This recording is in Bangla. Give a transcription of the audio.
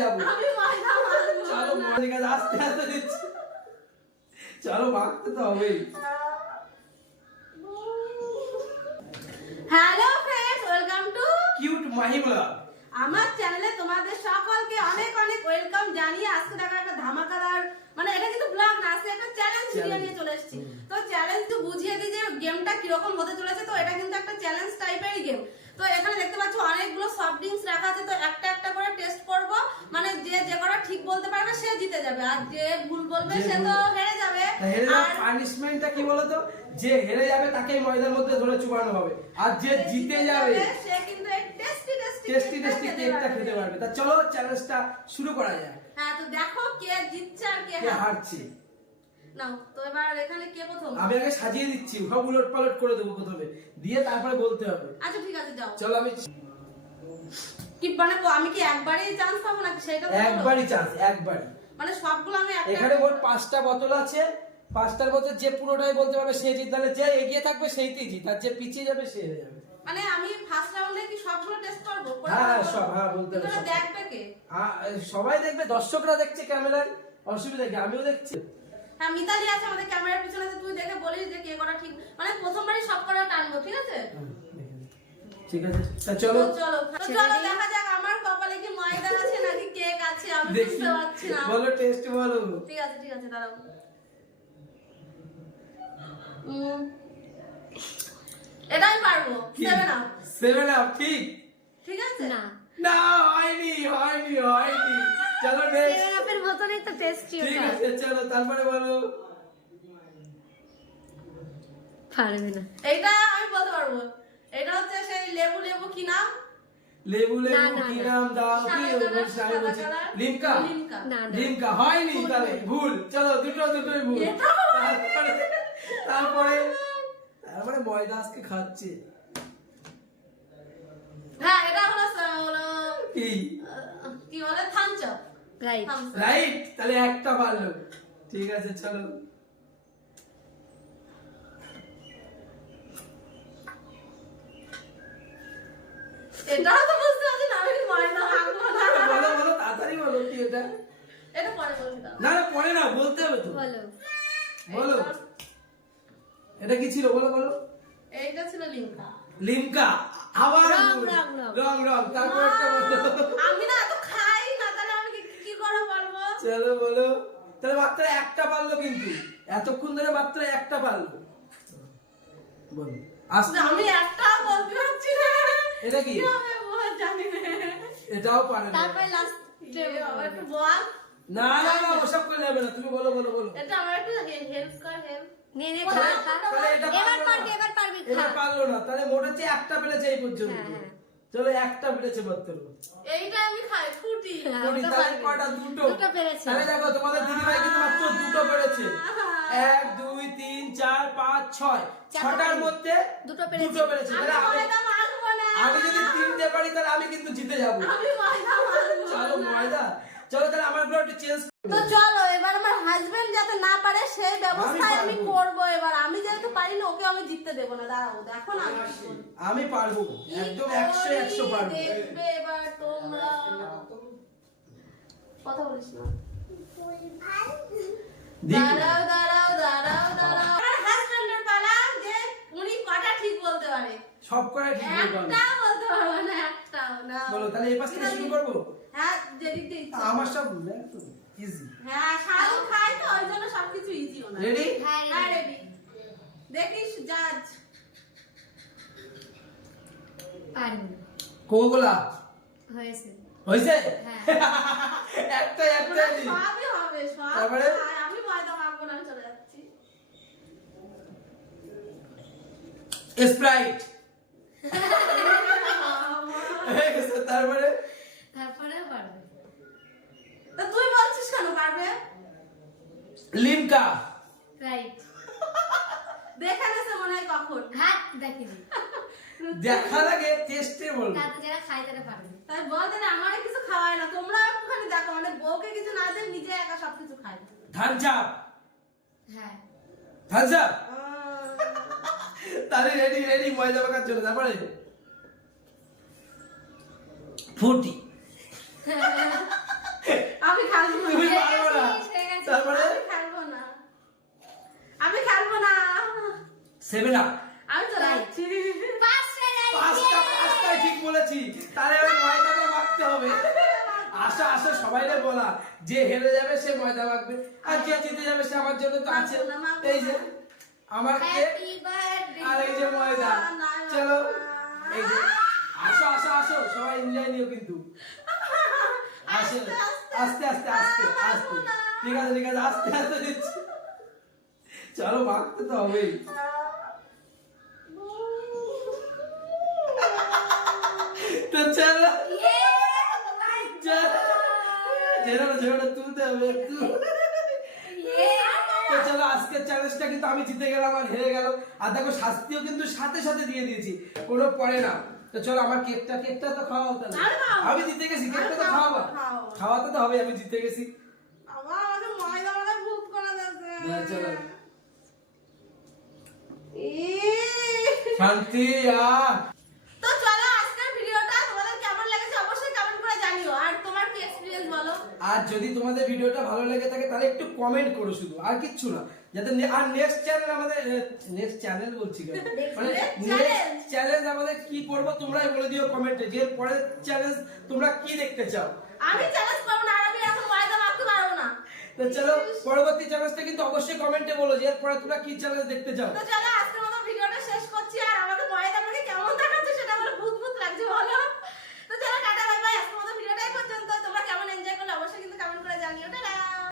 যাব। চলো। মনে কাছে আস্তে আস্তে দিচ্ছি। চলো মাখতে তো হবেই। Hello friends welcome to cute Mahimla. আমার চ্যানেলে তোমাদের সকলকে অনেক অনেক ওয়েলকাম জানিয়ে আজকে দেখো একটা ধামাকাদার মানে এটা কিন্তু ব্লগ না আজকে একটা চ্যালেঞ্জ ভিডিও নিয়ে চলে এসেছি। তো চ্যালেঞ্জ তো বুঝিয়ে দিই যে গেমটা কীরকম হতে চলেছে। তো এটা কিন্তু একটা চ্যালেঞ্জ টাইপেরই গেম তো এখানে দেখতে পাচ্ছ অনেকগুলো সফট ড্রিঙ্কস রাখা আছে তো একটা একটা করে টেস্ট করব মানে যে যে কটা ঠিক বলতে পারবে সে জিতে যাবে। আর যে ভুল বলবে সে তো হেরে যাবে। হেরে যাওয়ার আর পানিশমেন্টটা কি বলতো? যে হেরে যাবে তাকেই ময়দার মধ্যে ধরে চুবানো হবে। আর যে জিতে যাবে সে কিন্তু টেস্টি টেস্টি টেস্টি কেকটা খেতে পারবে। তা চলো চ্যালেঞ্জটা শুরু করা যাক। হ্যাঁ তো দেখো কে জিতছে আর কে হারছে। হারছে। নাও তো এবার এখানে কে প্রথম? আমি আগে সাজিয়ে দিচ্ছি সব উলট পালট করে দেবো প্রথমে। দিয়ে তারপরে বলতে হবে। আচ্ছা ঠিক আছে যাও। চলো আমি কি মানে আমি কি একবারই চান্স পাবো নাকি? সেটা একবারই চান্স একবারই। মানে সবগুলো আমি এখানে মোট পাঁচটা বোতল আছে। পাঁচটার মধ্যে যে পুরোটাই বলতে পারবে সে জিত তাহলে যে এগিয়ে থাকবে সেইতেই জিত আর যে পিছিয়ে যাবে সে হেরে যাবে। মানে আমি ফার্স্ট রাউন্ডে কি সবগুলো টেস্ট করব? হ্যাঁ, সব, হ্যাঁ, বলতে হবে দেখবে কে? সবাই দেখবে দর্শকরা দেখছে ক্যামেরায় অসুবিধা কি? আমিও দেখছি। হ্যাঁ মিতালি আছে আমাদের ক্যামেরার পিছনে আছে, তুই দেখে বলিস যে কে করা ঠিক মানে প্রথমবারই সব করা টানবো ঠিক আছে? ঠিক আছে। চলো। চলো তো চলো দেখা যাক আমার কপালে কি ময়দা আছে নাকি কেক আছে আমি দেখি। বলো টেস্ট বলো। ঠিক আছে ঠিক আছে দাঁড়াও। উম, এটাই পারব। সেভেন আপ সেভেন আপ ঠিক? ঠিক আছে? না। না হয়নি হয়নি হয়নি। চলো নেক্সট সেভেন আপের মতনই তো টেস্টি ঠিক আছে চলো তারপরে বলো। পারবে না। এইটা আমি বলতে পারব। এটা হচ্ছে সেই লেবু লেবু কি নাম? লেবু না, লেবু কি নাম দাও কি বলছি। লিমকা? লিমকা। হয়নি তাহলে? ভুল। চলো দুটো দুটোই ভুল। তারপরে তারপরে ময়দা আজকে খাচ্ছে। হ্যাঁ এটা হলো হলো কি? কি বলে? রাইট রাইট তাহলে একটা পারল। ঠিক আছে চলো। এটাও তো বুঝতে পারছি না আমি মাখবো না বলো বলো তাড়াতাড়ি বলো কি এটা এটা পরে বলছি না না পরে না বলতে হবে তো বলো বলো এটা কি ছিল বলো বলো এইটা ছিল লিমকা লিমকা আবার রং, রং, তারপর একটা বলো আমি না এত খাই না তাহলে আমি কি কি করে বলব চলো বলো তাহলে মাত্র একটা পারল কিন্তু এতক্ষণ ধরে মাত্র একটা পারল বলো আসতে আমি একটা বলতে পারছি না এটা কি? না এটাও পারে না। তারপরে লাস্ট একটু বল। না না না ওসব করে যাবে না। তুমি বলো বলো বলো। এটা আমার একটু হেল্প কর হেল্প নে নে খা খা তাহলে এটা এবার পারবি এবার পারবি খা। এবার পারল না। তাহলে মোট হচ্ছে একটা পেরেছে এই পর্যন্ত। হ্যাঁ, হ্যাঁ। চলো একটা পেরেছে মাত্র এইটা আমি খাই ফুটি। হ্যাঁ, তাহলে কটা দুটো। দুটো পেরেছে। তাহলে দেখো তোমাদের দিদিভাই কিন্তু মাত্র দুটো পেরেছে। এক দুই তিন চার পাঁচ ছয়। ছটার মধ্যে দুটো পেরেছে। দুটো পেরেছে। আমি যদি তিনটে পারি তাহলে আমি কিন্তু জিতে যাব। চলো ময়দা। চলো তাহলে আমারগুলো একটু চেঞ্জ তো চলো এবার আমার হাজবেন্ড যাতে না পারে সেই ব্যবস্থায় আমি করব এবার। আমি যেহেতু পারি না ওকে আমি জিততে দেবো না। দাঁড়াও দেখো না আমি আমি পারব। একদম একশো করি একশো পারব। দেখবে এবার তোমরা? কথা বলিস না। দেখি। সব করে ঠিক বলব আমি। একটা বলতে পারবে না একটাও না। বলো তাহলে এই পাশ থেকে শুরু করব? হ্যাঁ যেদিক দিয়ে ইচ্ছে। আমার সব ইজি হ্যাঁ খাই তো ওই জন্য সবকিছু ইজি রেডি হ্যাঁ হ্যাঁ রেডি দেখিস জাজ কোকোলা হয়েছে। হয়েছে? হ্যাঁ। একটা একটা ওনার সবই হবে সব তারপরে? আমি ময়দা মাখবো না আমি চলে যাচ্ছি। স্প্রাইট তারপরে? পারবে তা তুই বলছিস কেন পারবে? লিমকা। রাইট দেখে গেছে মনে হয় কখন। হাত দেখিনি। দেখা লাগে টেস্টে বলব। তাতে যারা খায় তারা পারবে। তাই বলতে না আমার কিছু খাওয়ায় না। তোমরা একটুখানি দেখো মানে বউকে কিছু না দিয়ে নিজে একা সবকিছু খায়। ধান চাপ হ্যাঁ। ধান চাপ তাহলে রেডি রেডি ময়দা মাখার জন্য তারপরে? ফুটি তুমি পারবে না। তারপরে? আমি খেলব না। আমি খেলব না। সেভেন আপ আমি চলে যাচ্ছি পাঁচটা। পাঁচটায় ঠিক বলেছি। তাহলে ওই ময়দাটা মাখতে হবে। আসো আসো সবাই বলা। যে হেরে যাবে সে ময়দা মাখবে। আর যে জিতে যাবে সে আমার জন্য তো আছে। না, এই যে। না। আমার কেক আর এই যে ময়দা চলো। এই যে আসো আসো আসো সবাই এনজয় নিও কিন্তু। আসো আস্তে আস্তে আস্তে আস্তে ঠিক আছে ঠিক আছে আস্তে আস্তে দিচ্ছি। চলো মাখতে তো হবেই। তো চলো। যেটা যেটা তুলতে হবে একটু তো চলো আজকের চ্যালেঞ্জটা কিন্তু আমি জিতে গেলাম আর হেরে গেল আর দেখো শাস্তিও কিন্তু সাথে সাথে দিয়ে দিয়েছি কোনো না। তো চলো আমার কেকটা কেকটা তো খাওয়াও তাহলে। আমি জিতে গেছি কেকটা তো খাওয়াবা। খাওয়াতে তো হবে আমি জিতে গেছি। শান্তি আহ তো চলো আজকের ভিডিওটা তোমাদের কেমন লেগেছে অবশ্যই কমেন্ট করে জানিও আর তোমার কি এক্সপিরিয়েন্স বলো আর যদি তোমাদের ভিডিওটা ভালো লেগে থাকে তাহলে একটু কমেন্ট করো শুধু আর কিচ্ছু না। যাতে আর নেক্সট চ্যানেল আমাদের নেক্সট চ্যানেল বলছি কেন? মানে নেক্সট. চ্যালেঞ্জ আমাদের কি করব তোমরাই বলে দিও কমেন্টে যে পরের চ্যালেঞ্জ তোমরা কি দেখতে চাও? আমি চ্যালেঞ্জ করব না আমি এখন ময়দা মাখতে পারব না। তো চলো পরবর্তী চ্যালেঞ্জটা কিন্তু অবশ্যই কমেন্টে বলো যে এরপরে তোমরা কি চ্যালেঞ্জ দেখতে চাও? তো চলো আজকের মতো ভিডিওটা শেষ করছি আর আমাকে ময়দা